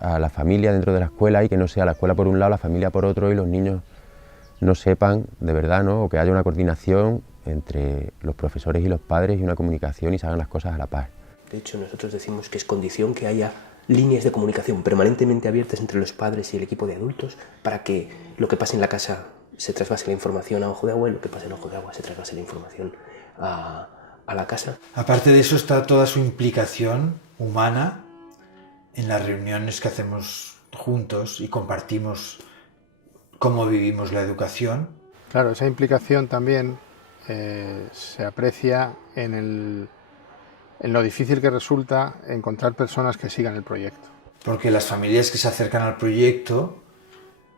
a la familia dentro de la escuela y que no sea la escuela por un lado, la familia por otro y los niños no sepan de verdad, ¿no? O que haya una coordinación entre los profesores y los padres y una comunicación y se hagan las cosas a la par. De hecho, nosotros decimos que es condición que haya líneas de comunicación permanentemente abiertas entre los padres y el equipo de adultos para que lo que pase en la casa se trasvase la información a Ojo de Agua y lo que pase en Ojo de Agua se trasvase la información a la casa. Aparte de eso está toda su implicación humana en las reuniones que hacemos juntos y compartimos cómo vivimos la educación. Claro, esa implicación también se aprecia en lo difícil que resulta encontrar personas que sigan el proyecto. Porque las familias que se acercan al proyecto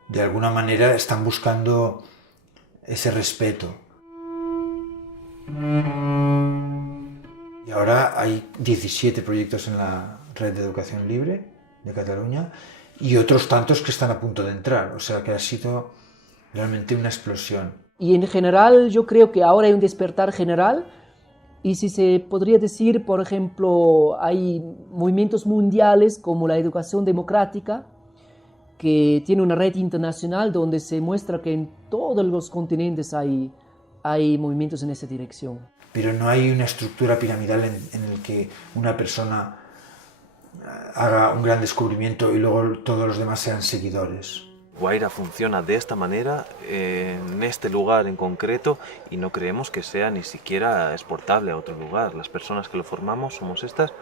de alguna manera están buscando ese respeto. Y ahora hay 17 proyectos en la Red de Educación Libre de Cataluña y otros tantos que están a punto de entrar, o sea que ha sido realmente una explosión. Y en general yo creo que ahora hay un despertar general y si se podría decir, por ejemplo, hay movimientos mundiales como la educación democrática, que tiene una red internacional donde se muestra que en todos los continentes hay movimientos en esa dirección. Pero no hay una estructura piramidal en el que una persona haga un gran descubrimiento y luego todos los demás sean seguidores. Guaira funciona de esta manera, en este lugar en concreto, y no creemos que sea ni siquiera exportable a otro lugar. Las personas que lo formamos somos estas,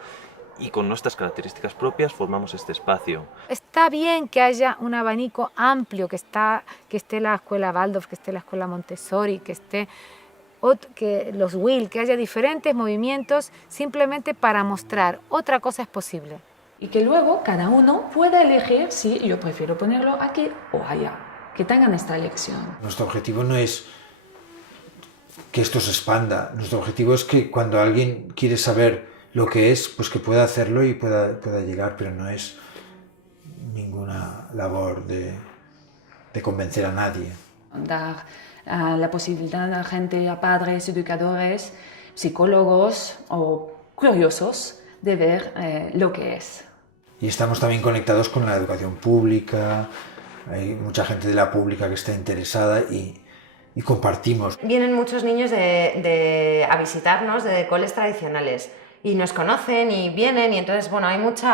y con nuestras características propias formamos este espacio. Está bien que haya un abanico amplio, que esté la escuela Waldorf, que esté la escuela Montessori, que esté los WIL, que haya diferentes movimientos simplemente para mostrar otra cosa es posible. Y que luego cada uno pueda elegir si yo prefiero ponerlo aquí o allá, que tengan esta elección. Nuestro objetivo no es que esto se expanda, nuestro objetivo es que cuando alguien quiere saber lo que es, pues que pueda hacerlo y pueda llegar, pero no es ninguna labor de convencer a nadie. Dar la posibilidad a gente, a padres, educadores, psicólogos o curiosos de ver lo que es. Y estamos también conectados con la educación pública, hay mucha gente de la pública que está interesada y compartimos. Vienen muchos niños a visitarnos de coles tradicionales. Y nos conocen y vienen y entonces, bueno,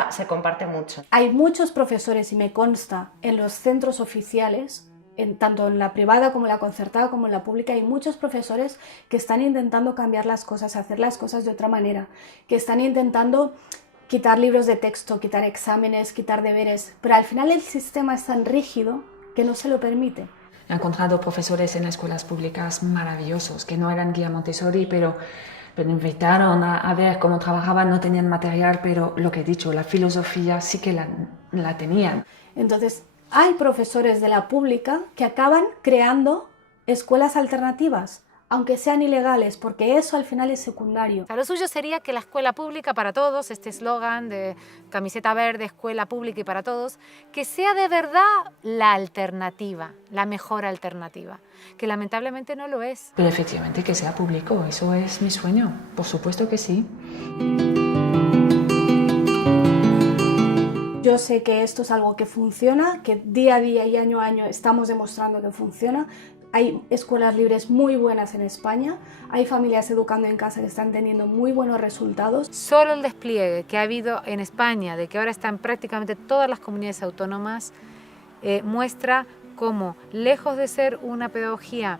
se comparte mucho. Hay muchos profesores, y me consta, en los centros oficiales, tanto en la privada como en la concertada como en la pública, hay muchos profesores que están intentando cambiar las cosas, hacer las cosas de otra manera, que están intentando quitar libros de texto, quitar exámenes, quitar deberes, pero al final el sistema es tan rígido que no se lo permite. He encontrado profesores en escuelas públicas maravillosos, que no eran guía Montessori, pero Pero invitaron a ver cómo trabajaban, no tenían material, pero lo que he dicho, la filosofía sí que la tenían. Entonces, hay profesores de la pública que acaban creando escuelas alternativas, aunque sean ilegales, porque eso al final es secundario. O sea, lo suyo sería que la escuela pública para todos, este eslogan de camiseta verde, escuela pública y para todos, que sea de verdad la alternativa, la mejor alternativa, que lamentablemente no lo es. Pero efectivamente que sea público, eso es mi sueño, por supuesto que sí. Yo sé que esto es algo que funciona, que día a día y año a año estamos demostrando que funciona. Hay escuelas libres muy buenas en España, hay familias educando en casa que están teniendo muy buenos resultados. Solo el despliegue que ha habido en España, de que ahora están prácticamente todas las comunidades autónomas, muestra cómo, lejos de ser una pedagogía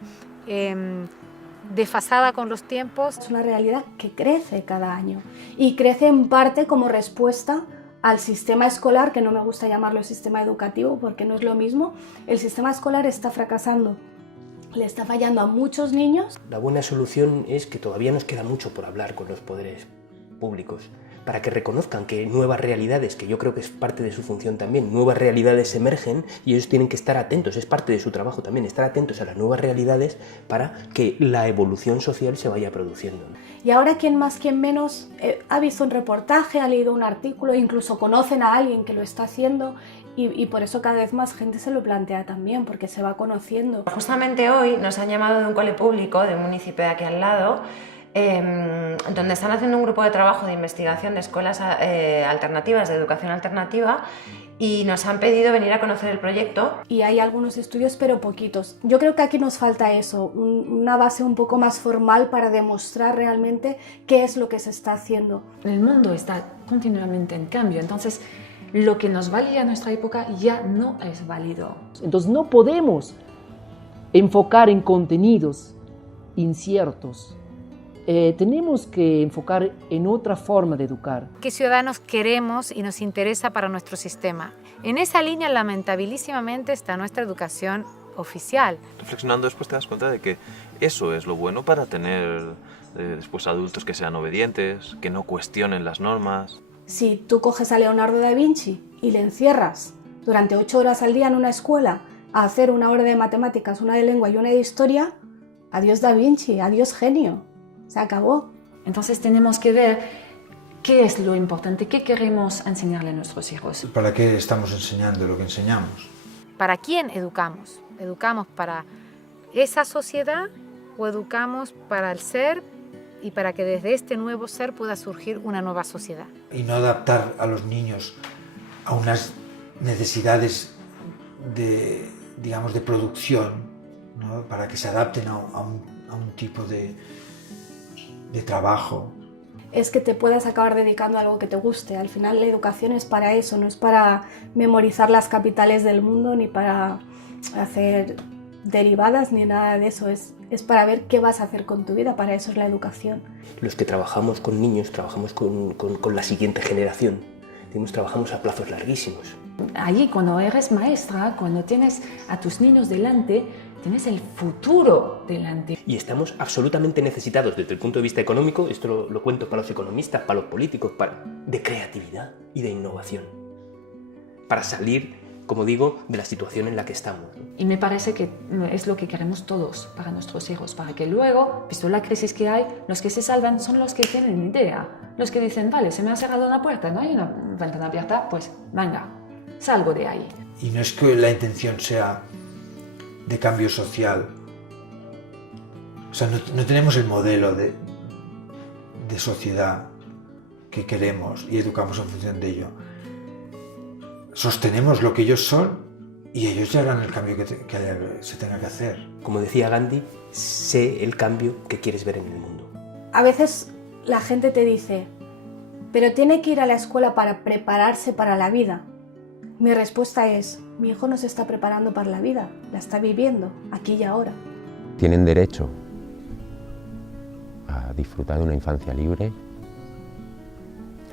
desfasada con los tiempos, es una realidad que crece cada año y crece en parte como respuesta al sistema escolar, que no me gusta llamarlo sistema educativo porque no es lo mismo. El sistema escolar está fracasando, le está fallando a muchos niños. La buena solución es que todavía nos queda mucho por hablar con los poderes públicos, para que reconozcan que nuevas realidades, que yo creo que es parte de su función también, nuevas realidades emergen y ellos tienen que estar atentos, es parte de su trabajo también, estar atentos a las nuevas realidades para que la evolución social se vaya produciendo. Y ahora quien más, quien menos, ha visto un reportaje, ha leído un artículo, incluso conocen a alguien que lo está haciendo y por eso cada vez más gente se lo plantea también, porque se va conociendo. Justamente hoy nos han llamado de un cole público, de un municipio de aquí al lado, donde están haciendo un grupo de trabajo de investigación de escuelas alternativas, de educación alternativa, y nos han pedido venir a conocer el proyecto. Y hay algunos estudios, pero poquitos. Yo creo que aquí nos falta eso, una base un poco más formal para demostrar realmente qué es lo que se está haciendo. El mundo está continuamente en cambio, entonces lo que nos valía en nuestra época ya no es válido. Entonces no podemos enfocar en contenidos inciertos. Tenemos que enfocar en otra forma de educar. ¿Qué ciudadanos queremos y nos interesa para nuestro sistema? En esa línea, lamentabilísimamente, está nuestra educación oficial. Reflexionando después te das cuenta de que eso es lo bueno para tener después adultos que sean obedientes, que no cuestionen las normas. Si tú coges a Leonardo da Vinci y le encierras durante 8 horas al día en una escuela a hacer una hora de matemáticas, una de lengua y una de historia, adiós da Vinci, adiós genio. Se acabó. Entonces tenemos que ver qué es lo importante, qué queremos enseñarle a nuestros hijos. ¿Para qué estamos enseñando lo que enseñamos? ¿Para quién educamos? ¿Educamos para esa sociedad o educamos para el ser y para que desde este nuevo ser pueda surgir una nueva sociedad? Y no adaptar a los niños a unas necesidades de, digamos, de producción, ¿no? Para que se adapten a un tipo de trabajo. Es que te puedas acabar dedicando a algo que te guste. Al final la educación es para eso, no es para memorizar las capitales del mundo ni para hacer derivadas ni nada de eso. Es para ver qué vas a hacer con tu vida, para eso es la educación. Los que trabajamos con niños trabajamos con la siguiente generación. Trabajamos a plazos larguísimos. Allí cuando eres maestra, cuando tienes a tus niños delante, tienes el futuro delante. Y estamos absolutamente necesitados desde el punto de vista económico, esto lo cuento para los economistas, para los políticos, de creatividad y de innovación. Para salir, como digo, de la situación en la que estamos. Y me parece que es lo que queremos todos para nuestros hijos, para que luego, visto la crisis que hay, los que se salvan son los que tienen idea. Los que dicen, vale, se me ha cerrado una puerta, no hay una ventana abierta, pues venga, salgo de ahí. Y no es que la intención sea de cambio social. O sea, no tenemos el modelo de sociedad que queremos y educamos en función de ello. Sostenemos lo que ellos son y ellos ya harán el cambio que se tenga que hacer. Como decía Gandhi, sé el cambio que quieres ver en el mundo. A veces la gente te dice, pero tiene que ir a la escuela para prepararse para la vida. Mi respuesta es, mi hijo no se está preparando para la vida, la está viviendo, aquí y ahora. Tienen derecho a disfrutar de una infancia libre,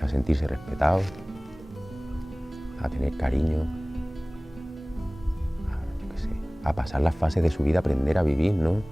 a sentirse respetados, a tener cariño, a pasar las fases de su vida, aprender a vivir, ¿no?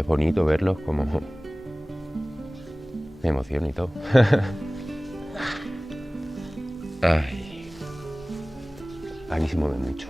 es bonito verlos como... Me emociona y todo. Ay, a mí se mueve mucho.